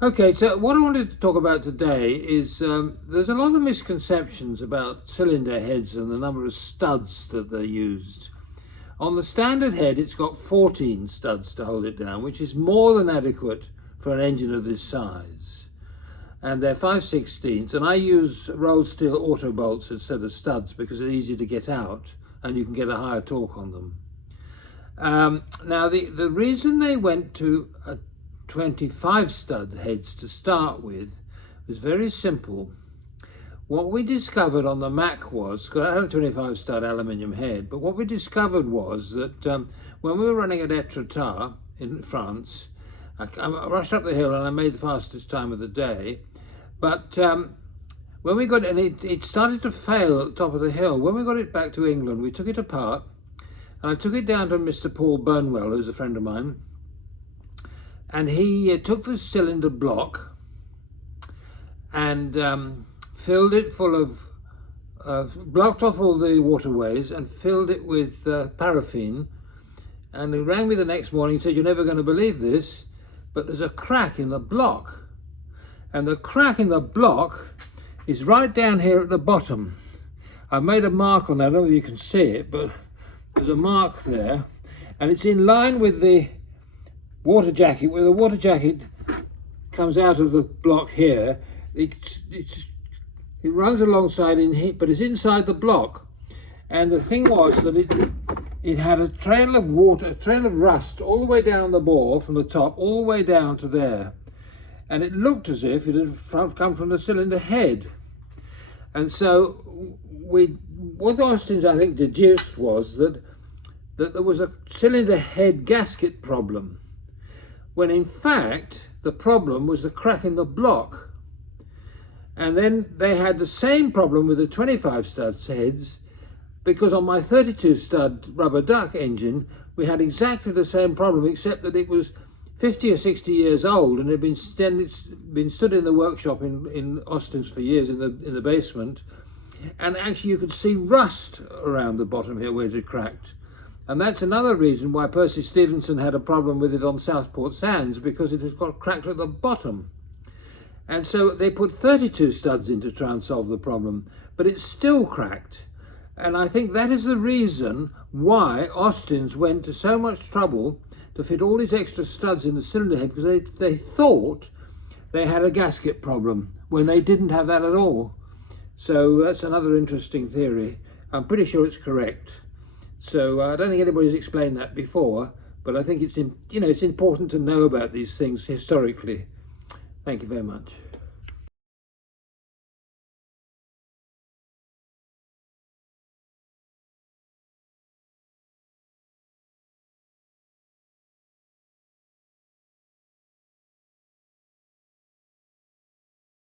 Okay, so what I wanted to talk about today is there's a lot of misconceptions about cylinder heads and the number of studs that they're used. On the standard head, it's got 14 studs to hold it down, which is more than adequate for an engine of this size. And they're 5/16, and I use rolled steel auto bolts instead of studs because they're easy to get out and you can get a higher torque on them. Now, the reason they went to a 25 stud heads to start with was very simple. What we discovered on the Mac was, because I had a 25 stud aluminium head, but what we discovered was that when we were running at Etretat in France, I rushed up the hill and I made the fastest time of the day, but when we got it, and it started to fail at the top of the hill. When we got it back to England, we took it apart and I took it down to Mr. Paul Burnwell, who's a friend of mine, and he took the cylinder block and filled it full of, blocked off all the waterways and filled it with paraffin. And he rang me the next morning and said, "You're never going to believe this, but there's a crack in the block." And the crack in the block is right down here at the bottom. I've made a mark on that, I don't know if you can see it, but there's a mark there. And it's in line with the water jacket, where the water jacket comes out of the block here. It runs alongside in here, but it's inside the block. And the thing was that it had a trail of water, a trail of rust all the way down the bore from the top, all the way down to there. And it looked as if it had come from the cylinder head. And so what Austin's, I think, deduced was that there was a cylinder head gasket problem, when in fact the problem was the crack in the block. And then they had the same problem with the 25 stud heads, because on my 32 stud rubber duck engine we had exactly the same problem, except that it was 50 or 60 years old and it had been stood in the workshop in Austin's for years in the basement, and actually you could see rust around the bottom here where it had cracked. And that's another reason why Percy Stevenson had a problem with it on Southport Sands, because it has got cracked at the bottom. And so they put 32 studs in to try and solve the problem, but it's still cracked. And I think that is the reason why Austin's went to so much trouble to fit all these extra studs in the cylinder head, because they thought they had a gasket problem when they didn't have that at all. So that's another interesting theory. I'm pretty sure it's correct. So I don't think anybody's explained that before, but I think it's important to know about these things historically. Thank you very much.